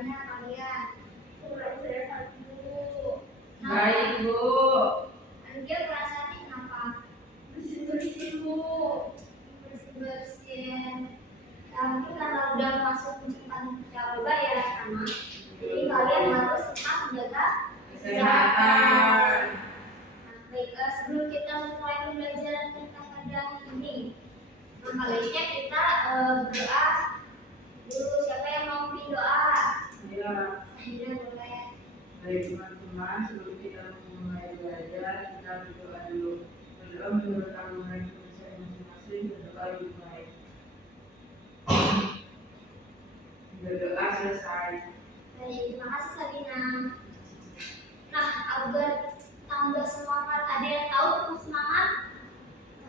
olahraganya kalian? Sehat Bu. Baik Bu. Dia perasaannya kenapa? Bersih-bersih Bu. Bersih-bersih. Mungkin karena udah masuk penciptaan coba ya sama. Jadi kalian harus tetap menjaga Kesehatan. Baik, sebelum kita memulai pembelajaran tentang pada ini, baiknya kita berdoa dulu. Siapa yang mau pimpin doa? Ya. Tidak boleh. Baik teman-teman, sebelum kita mulai belajar, kita berdoa dulu. Berdoa menurut Al-Quran saya masing-masing, berdoa dimulai. Berdoa selesai. Baik, terima kasih Sabina. Nah, agar tambah semangat, ada yang tahu tepuk semangat?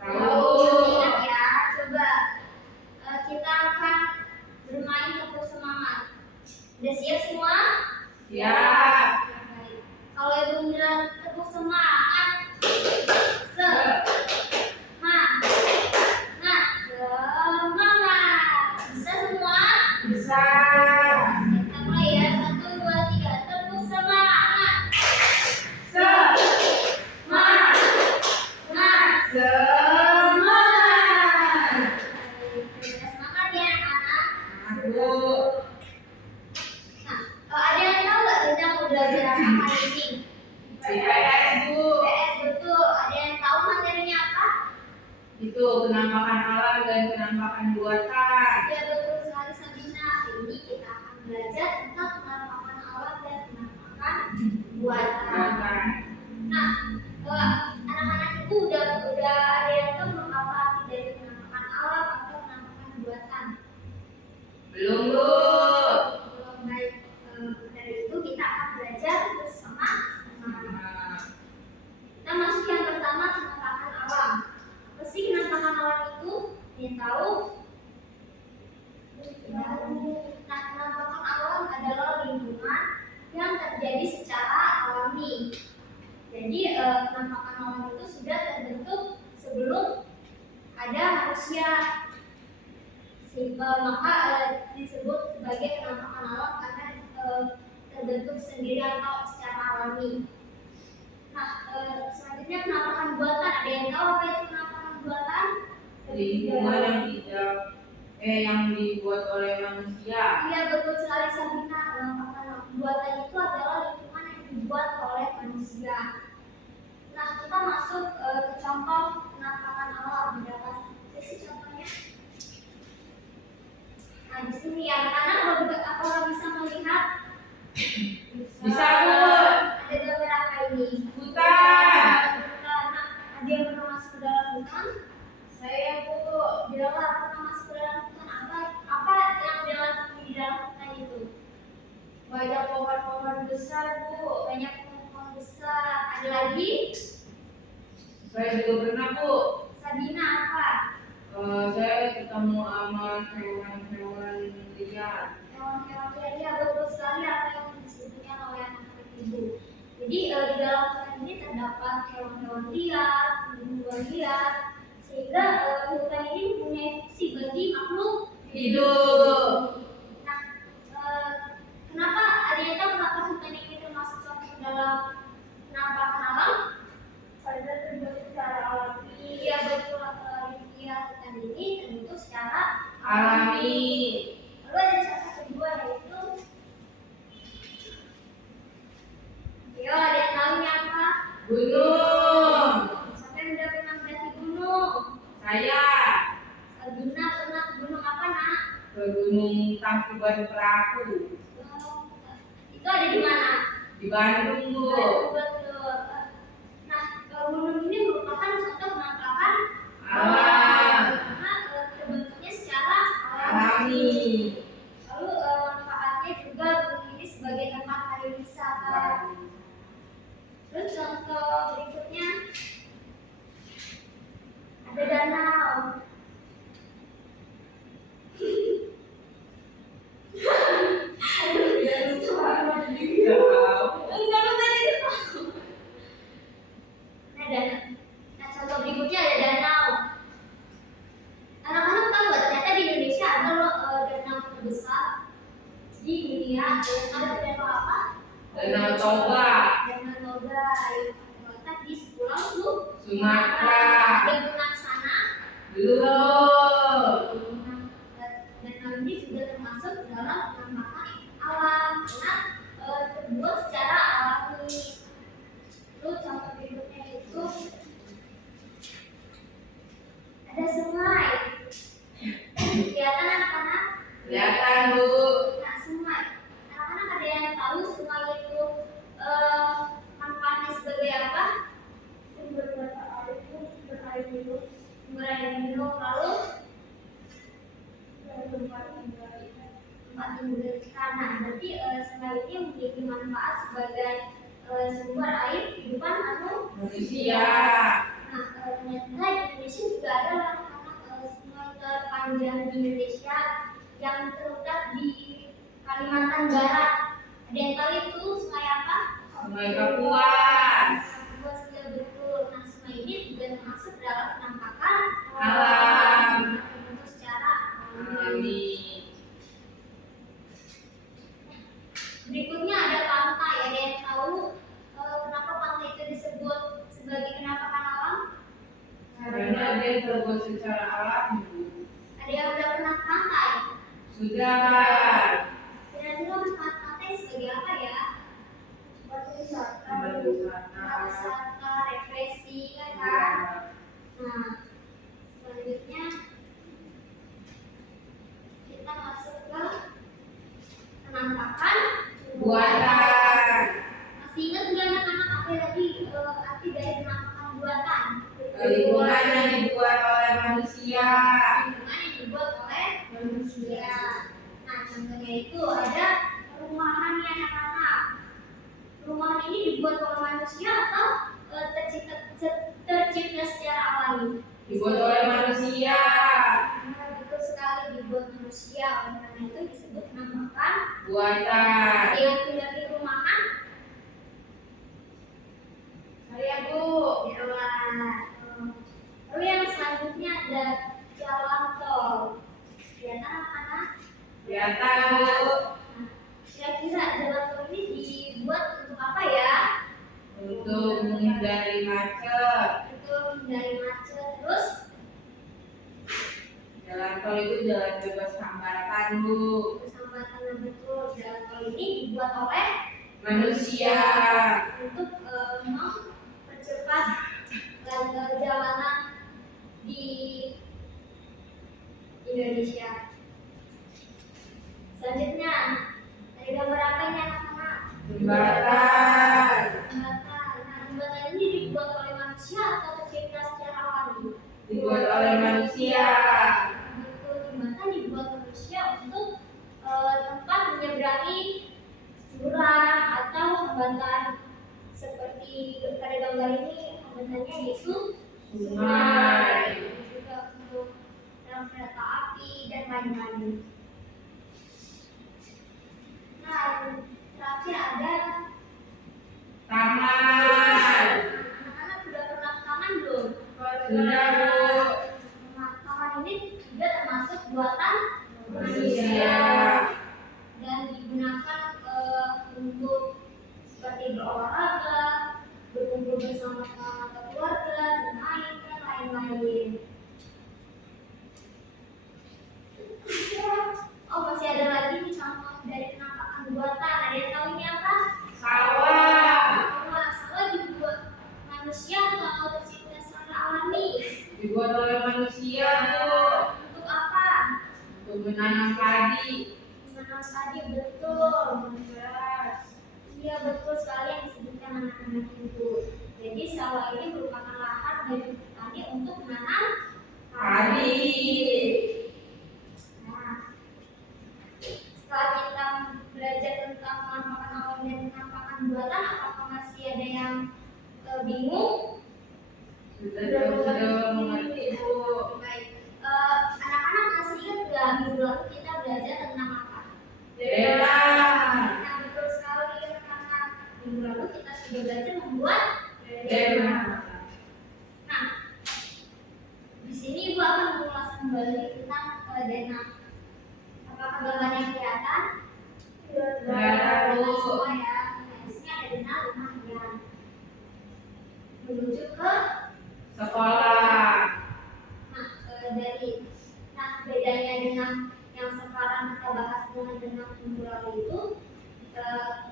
Tahu. Ingat ya, coba kita akan bermain tepuk semangat. Udah siap semua? Siap. Baik. Kalau ibu bilang tepuk semangat, semangat. Bisa semua? Bisa. Kita mulai ya, 1, 2, 3, tepuk semangat. Semangat. Semangat. Semangat ya anak-anak. Bu. Nah, ada yang tahu nggak kita mau belajar apa hari ini? IPS Bu. PS betul. Ada yang tahu materinya apa? Itu penampakan alam dan penampakan buatan. Ya betul sekali Sabina. Hari ini kita akan belajar tentang penampakan alam dan penampakan buatan. Buatan. Nah, anak-anak itu udah ada yang tahu belum apa arti dari penampakan alam atau penampakan buatan? Belum Bu. Belum. Baik. Dari itu kita akan belajar bersama. Kita masuk yang pertama, penampakan alam. Apa sih penampakan alam itu? Yang tahu? Nah, penampakan alam adalah lingkungan yang terjadi secara alami. Jadi penampakan alam itu sudah terbentuk sebelum ada manusia. Maka disebut sebagai penampakan alam karena terbentuk sendiri atau secara alami. Nah, selanjutnya penampakan buatan. Ada yang tahu apa itu penampakan buatan? Lingkungan yang dibuat oleh manusia. Iya betul sekali Sabina. Penampakan buatan itu adalah lingkungan yang dibuat oleh manusia. Nah, kita masuk ke contoh penampakan alam. Berapa sih contohnya? Nah, di sini ya anak-anak apakah bisa melihat? Bisa Bu. Ada beberapa ini. Hutan. Nah, ada yang pernah masuk ke dalam hutan? Saya Bu. Bila pernah masuk ke dalam hutan, apa yang di dalam hutan itu? Banyak pohon-pohon besar Bu. Banyak pohon besar. Ada lagi? Saya juga pernah Bu. Sabina apa? Saya ketemu sama hewan-hewan liar. Hewan-hewan liar. Ya betul sekali apa yang disebutkan oleh anak-anak ibu. Jadi di dalam hutan ini terdapat hewan-hewan liar, tumbuhan liar, sehingga hutan ini mempunyai fungsi bagi makhluk Hidup. Nah, kenapa ada yang tahu kenapa hutan ini termasuk contoh dalam penampakan alam? Karena terbentuk secara alami. Iya betul, ya hutan ini terbentuk secara Alami. Lalu ada salah satu kedua yaitu, yo ada yang tahu ini apa? Gunung. Siapa yang udah pernah mendaki gunung? Saya Sabina pernah ke gunung apa nak? ke Gunung Tangkuban Perahu Itu ada di mana? di Bandung Bu. Betul. Nah, gunung ini merupakan contoh penampakan Alam. karena terbentuknya secara Alami. Lalu manfaatnya juga gunung ini sebagai tempat pariwisata. Terus contoh berikutnya ada danau. Enggak lu tadi tahu. Nah, contoh berikutnya ada danau. Anak-anak tahu nggak ternyata di Indonesia ada loh danau ya. Ada danau apa? Danau Toba, Danau Toba yang terletak di Pulau Sumatera. Ada pernah ke sana? Belum. Danau ini juga termasuk dalam penampakan alam karena terbuat secara alami. Lalu contoh berikutnya itu ada sungai. Kelihatan anak-anak? Kelihatan, Bu. Nah, sungai. Anak-anak ada yang tahu sungai itu manfaatnya sebagai apa? Sumber mata air itu sumber air minum Sumber air minum, lalu dan tempat tinggal ikan. tempat tinggal ikan. Nah, berarti sungai ini memiliki manfaat sebagai sumber air kehidupan Manusia. Nah, ternyata di Indonesia juga ada anak-anak sungai terpanjang di Indonesia yang terletak di Kalimantan Barat. Ada yang tahu itu sungai apa? Sungai Kapuas. Kapuas, ya betul. Nah, sungai ini juga termasuk dalam penampakan Alam. terbentuk secara alami. Alami. Berikutnya ada pantai. Ada yang tahu kenapa pantai itu disebut sebagai penampakan alam? Karena dia terbuat secara alami, Bu. Ada yang udah pernah ke pantai? Sudah. Kira-kira manfaat pantai sebagai apa ya? Tempat wisata. Tempat wisata. Wisata, refreshing, ya Ya. kan? Nah, selanjutnya kita masuk ke penampakan Buatan. Masih ingat nggak anak-anak apa tadi arti dari penampakan buatan? Lingkungan yang dibuat oleh manusia. Lingkungan yang dibuat oleh manusia. Nah, contohnya itu ada perumahan ya anak-anak. Perumahan ini dibuat oleh manusia atau tercipta secara alami? Dibuat oleh manusia. Nah, betul sekali dibuat manusia. Oleh karena itu disebut penampakan. Buatan. Ada yang tinggal di perumahan? Saya, Bu. Jalan. Lalu yang selanjutnya ada jalan tol. Kelihatan anak-anak? Kelihatan, Bu. Nah, kira-kira jalan tol ini dibuat untuk apa ya? Untuk menghindari macet. Itu menghindari macet. Terus Jalan tol itu jalan bebas hambatan, Bu. keselamatan betul. Jalan tol ini dibuat oleh Manusia. untuk mempercepat perjalanan di Indonesia. Selanjutnya, ada gambar apa ini anak-anak? Jembatan. Jembatan. Nah, jembatan ini dibuat oleh manusia atau tercipta secara alami? Dibuat oleh manusia. Betul, jembatan dibuat manusia untuk tempat menyeberangi jurang atau hambatan seperti pada gambar ini hambatannya yaitu Sungai. dan juga untuk rel kereta api dan lain-lain. Nah, yang terakhir ada Taman. anak-anak sudah pernah ke taman belum? Sudah, Bu. Nah, taman ini juga termasuk buatan Manusia. dan digunakan untuk seperti berolahraga, berkumpul bersama atau keluarga, bermain dan lain-lain. Oh, masih ada lagi nih contoh dari penampakan buatan. Ada yang tahu ini apa? Sawah. Sawah dibuat manusia atau tercipta secara alami? Dibuat oleh manusia, Bu. Untuk apa? Untuk menanam padi. Menanam padi, betul. Iya, betul sekali yang disebutkan anak-anak itu. Jadi sawah ini merupakan lahan dari petani untuk menanam Padi. Nah, setelah kita belajar tentang penampakan alam dan penampakan buatan, apakah masih ada yang bingung? Sudah mengerti, Bu. Baik. Anak-anak masih ingat nggak minggu lalu kita belajar tentang apa? Daerah. Nah, betul sekali anak-anak. Minggu lalu kita sudah belajar membuat Daerah. Nah, di sini Ibu akan mengulas kembali tentang denah. Apakah gambarnya kelihatan? Kelihatan. semua ya. Nah, di sini ada Dena Lumayan menuju ke sekolah. Bedanya dengan yang sekarang kita bahas dengan Dena Tunggal itu,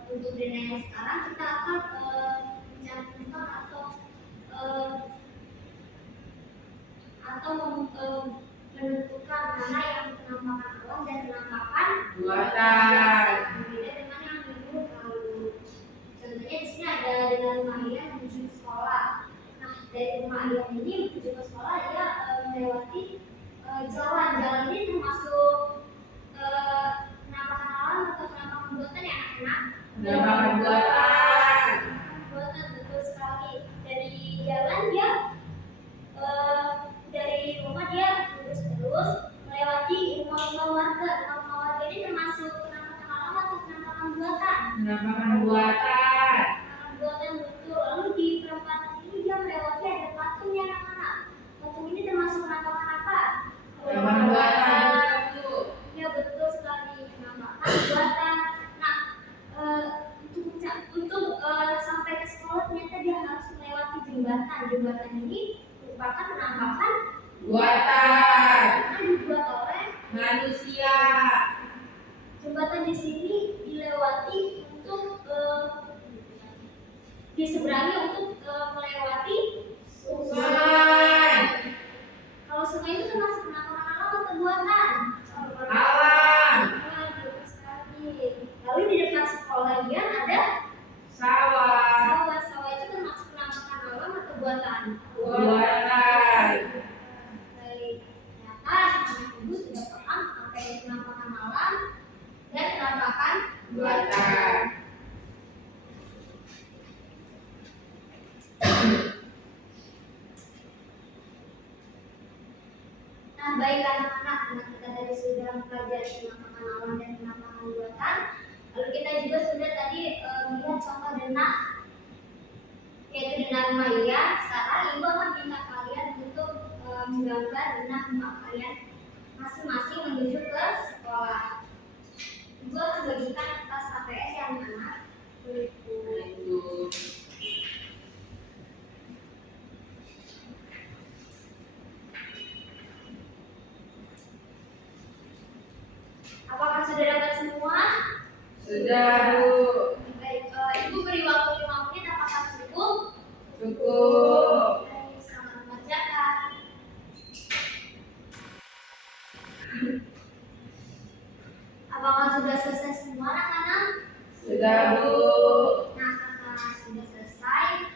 untuk Dena yang sekarang kita akan mencantumkan atau menentukan mana yang penampakan alam dan penampakan Buatan. Berbeda dengan yang minggu lalu. Contohnya di sini ada Dena Lumayan menuju ke sekolah. Nah, dari rumah ayah ini menuju ke sekolah dia melewati jalan ini termasuk penampakan alam atau penampakan buatan ya anak-anak? Penampakan buatan. Buatan, betul sekali. Dari jalan dia dari rumah dia terus melewati rumah-rumah warga. Rumah warga ini termasuk penampakan alam atau penampakan buatan? Penampakan buatan. Penampakan buatan, betul. Lalu di perempatan ini dia melewati ada patung ya anak-anak. Patung ini termasuk penampakan apa? Penampakan buatan. Ya, betul sekali, penampakan buatan. Nah, untuk sampai ke sekolah ternyata dia harus melewati jembatan. Jembatan ini merupakan penampakan Buatan. karena dibuat oleh Manusia. jembatan di sini dilewati untuk diseberangi untuk melewati Sungai. Kalau sungai itu termasuk penampakan alam atau buatan? Alam. Betul sekali. Lalu di dekat sekolah dia ada Sawah. sawah itu termasuk penampakan alam atau buatan? Buatan. Baik, ternyata anak ibu sudah paham apa yang penampakan alam dan penampakan Buatan. Nah, baik anak-anak, kita tadi sudah mempelajari penampakan alam dan penampakan buatan. Lalu kita juga sudah tadi melihat contoh Dena, yaitu Dena Lumayan. Sekarang ibu akan minta kalian untuk menggambar Dena rumah kalian masing-masing menuju ke sekolah. Ibu akan bagikan kertas HPS ya anak-anak. Itu. Apakah sudah dapat semua? Sudah, Bu. Baik, ibu beri waktu 5 menit. Apakah cukup? Cukup. Baik, selamat mengerjakan. Apakah sudah selesai semua anak-anak? Sudah, Bu. Nah, karena sudah selesai,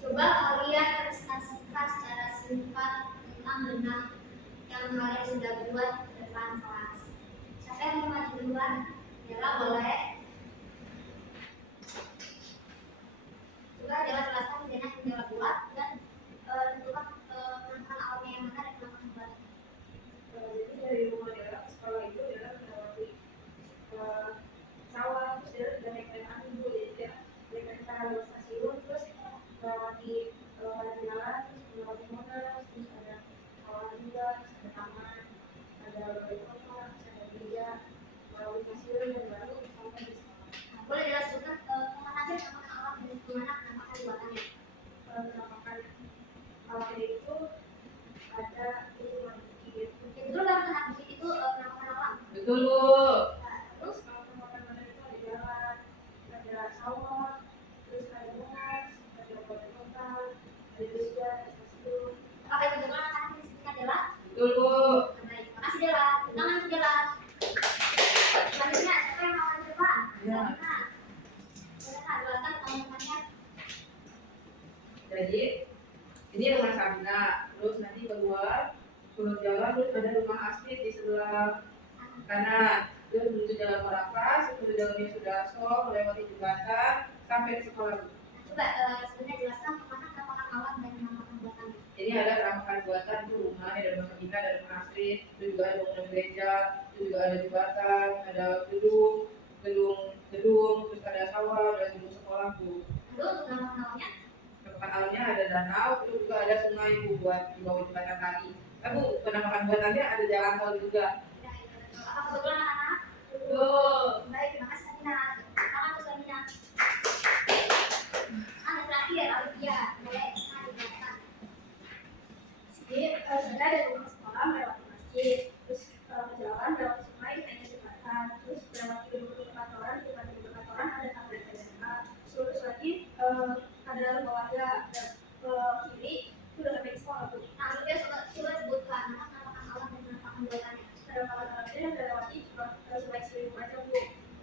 coba kalian presentasikan secara singkat tentang benang yang kalian sudah buat di depan kelas. Siapa yang mau maju duluan? Jela boleh. Coba Jela jelaskan Jena yang Jela buat dan tentukan penampakan alamnya yang mana dan penampakan buat. Jadi dari rumah Dela ke sekolah itu Dela melewati sawah, terus Dela juga naik kereta api dulu, jadi Dela naik kereta ke stasiun, terus melewati jalan, terus melewati Monas, terus ada sawah juga, terus ada taman, ada balai kota, terus ada gereja, melalui stasiun dan baru sampai di sekolah. Nah, boleh jelaskan kemana aja penampakan alam dan kemana penampakan buatannya. Penampakan alamnya itu ada di rumah bukit. Oke, betul kan kena bukit itu penampakan alam. Betul, Bu. Nah, terus Kalau penampakan itu ada jalan, ada sawah, terus ada Monas, ada balai kota, ada gereja, ada stasiun. apakah itu betul anak-anak yang disebutkan Dela? Betul, Bu. Baik, makasih Dela. Tangan untuk Dela. Selanjutnya, siapa yang mau ke depan? Ya. Silakan, jelaskan teman-temannya. Jadi ini rumah Sabina, terus nanti keluar jalan, terus ada rumah Asmit di sebelah kanan, terus menuju jalan Marakas, menuju jalannya sudah sok melewati jembatan sampai ke sekolah. Coba sebenarnya jelaskan kemana penampakan alam dan penampakan buatannya. Jadi ada penampakan buatan itu rumah, ada rumah Sabina, ada rumah Asmit, terus juga ada bangunan gereja, terus juga ada jembatan, ada gedung, terus ada sawah, ada gedung sekolah, Bu. Lalu untuk penampakan alamnya, Penampakan alamnya ada danau, terus juga ada sungai, Bu, buat di bawah jembatan tadi. Bu, penampakan buatannya ada jalan tol juga. apakah betul anak-anak? Betul. Baik, terima kasih Sabina. terus melewati gedung-gedung perkantoran, di depan gedung perkantoran ada taman SMA, terus lagi ada rumah warga, ada ke kiri itu udah sampai di sekolah tuh. Nah, itu coba sebutkan penampakan alam dan penampakan buatannya. Penampakan alamnya yang melewati cuma Sungai Ciliwung aja bu.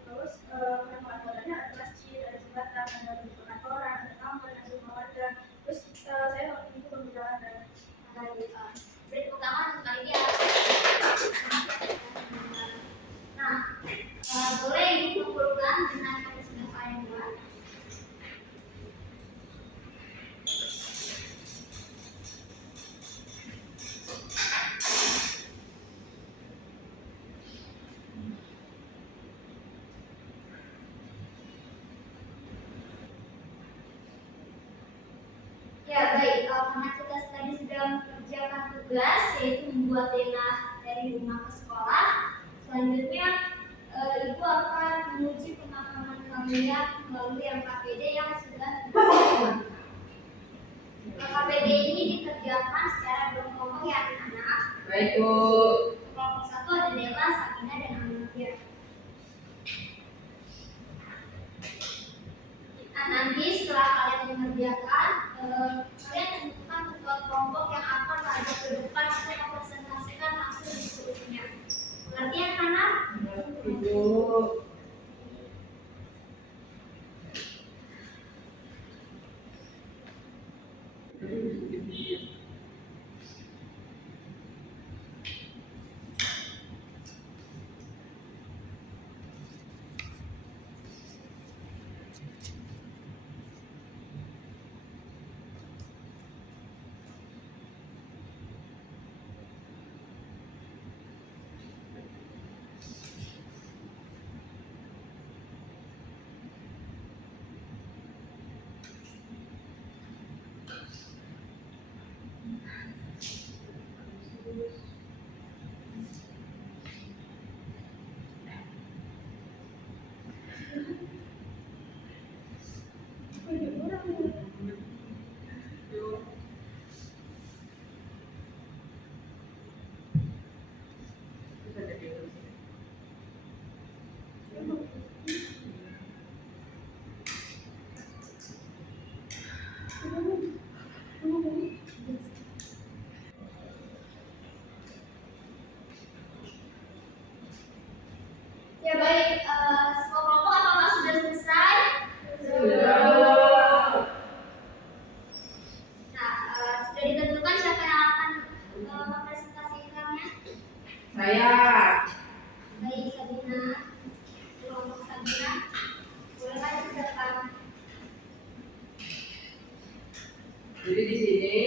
Terus penampakan buatannya ada masjid, ada jembatan, ada gedung perkantoran, ada taman, ada rumah warga. Terus saya waktu itu berjalan dan Beri tepuk tangan untuk kali dia. Nah, boleh dikumpulkan dengan yang sudah kalian buat. Ya baik, karena kita tadi sudah mengerjakan tugas yaitu membuat denah dari rumah ke sekolah. Selanjutnya Ibu akan menguji pemahaman kalian melalui LKPD yang sudah dibuat. LKPD ini dikerjakan secara berkelompok ya anak-anak. Baik Bu. Kelompok satu ada Dela, Sabina, dan Amalia. Nah, nanti setelah kalian mengerjakan, kalian tentukan ketua kelompok yang akan maju ke depan untuk mempresentasikan hasil diskusinya. Pengertian anak? Ibu. Ya baik, semua kelompok apakah sudah selesai? Sudah. Nah, sudah ditentukan siapa yang akan mempresentasikannya? Saya. Baik, Sabina, kelompok Sabina, boleh maju ke depan. Jadi di sini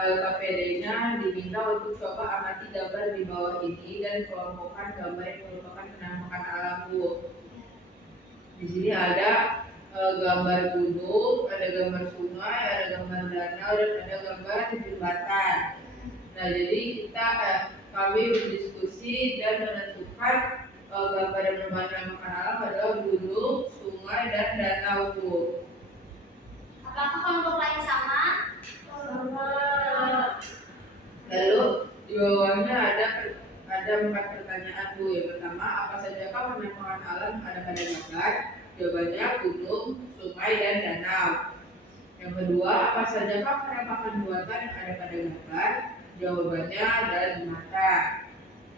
KPD-nya diminta untuk coba amati gambar di bawah ini dan kelompokkan gambar yang merupakan penampakan alam Bu. Di sini ada gambar gunung, ada gambar sungai, ada gambar danau, dan ada gambar jembatan. Nah, jadi kami berdiskusi dan menentukan gambar yang merupakan penampakan alam adalah gunung, sungai, dan danau Bu. Apakah kelompok lain sama? Lalu di bawahnya ada 4 pertanyaan Bu. Yang pertama, apa saja penampakan alam ada pada gambar? Jawabannya gunung, sungai, dan danau. Yang kedua, apa saja penampakan buatan yang ada pada gambar? Jawabannya adalah mata.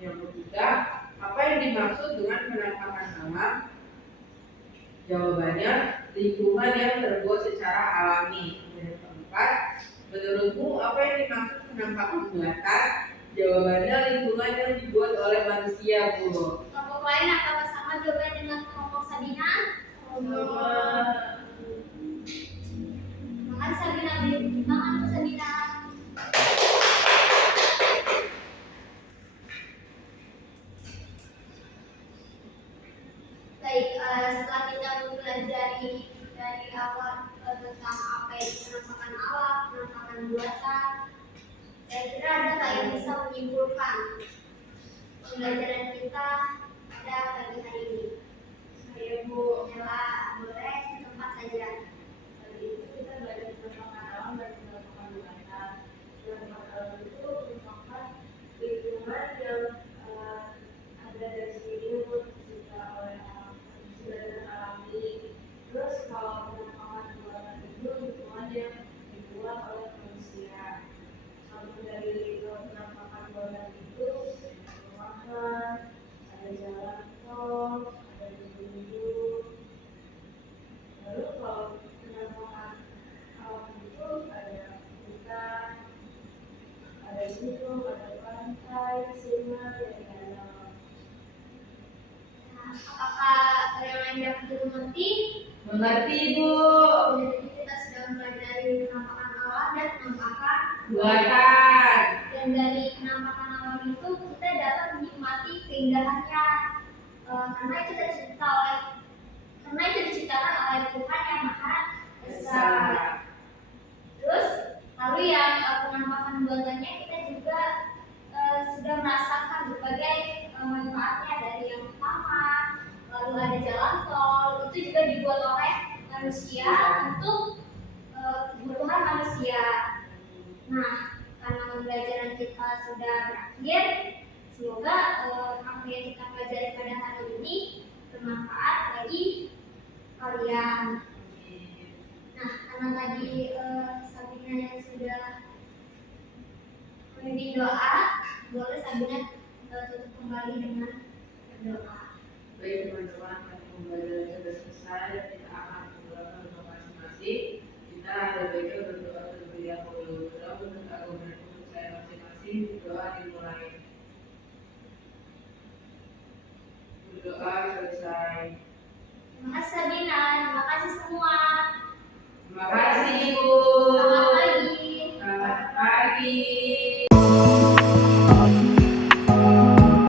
Yang ketiga, apa yang dimaksud dengan penampakan alam? Jawabannya lingkungan yang terbuat secara alami. Yang keempat, menurutmu apa yang dimaksud penampakan buatan? Jawabannya lingkungan yang dibuat oleh manusia Bu. Kelompok lain apakah sama jawabannya dengan kelompok Sabina? Makasih Sabina, beri tepuk tangan untuk Sabina. Baik, setelah kita mempelajari dari awal tentang apa itu penampakan alam, penampakan buatan, kira-kira ada nggak yang bisa menyimpulkan pembelajaran kita pada pagi hari ini? Saya Bu Ella, boleh di tempat saja. Tadi itu kita belajar penampakan alam dan penampakan buatan. Penampakan alam itu merupakan lingkungan yang ada dari segi ilmu, segi tol, ada gedung-gedung. Lalu kalau penerbangan alam itu ada hutan, ada gunung, ada pantai, sungai, dan danau. Nah, apakah yang lain dapat dimengerti? Mengerti, Bu. Jadi kita sudah mempelajari penampakan alam dan penampakan Buatan. dan dari penampakan alam itu kita dapat menikmati keindahannya. Karena itu diciptakan oleh Tuhan yang Maha Esa. Terus lalu yang penampakan buatannya kita juga sudah merasakan berbagai manfaatnya, dari yang pertama lalu ada jalan tol, itu juga dibuat oleh manusia untuk kebutuhan manusia. Nah, karena pembelajaran kita sudah berakhir, semoga apa yang kita pelajari pada hari ini bermanfaat bagi kalian. Nah, karena tadi Sabina yang sudah memimpin doa, boleh Sabina tutup kembali dengan berdoa. Baik teman-teman, pembelajaran sudah selesai dan kita akan menggunakan doa masing-masing. Kita ada baiknya berdoa terlebih dahulu. Doa untuk agama dan kepercayaan masing-masing. Doa dimulai. Berdoa selesai. Terima kasih Sabina, terima kasih semua. Terima kasih, Ibu. Selamat pagi. Selamat pagi.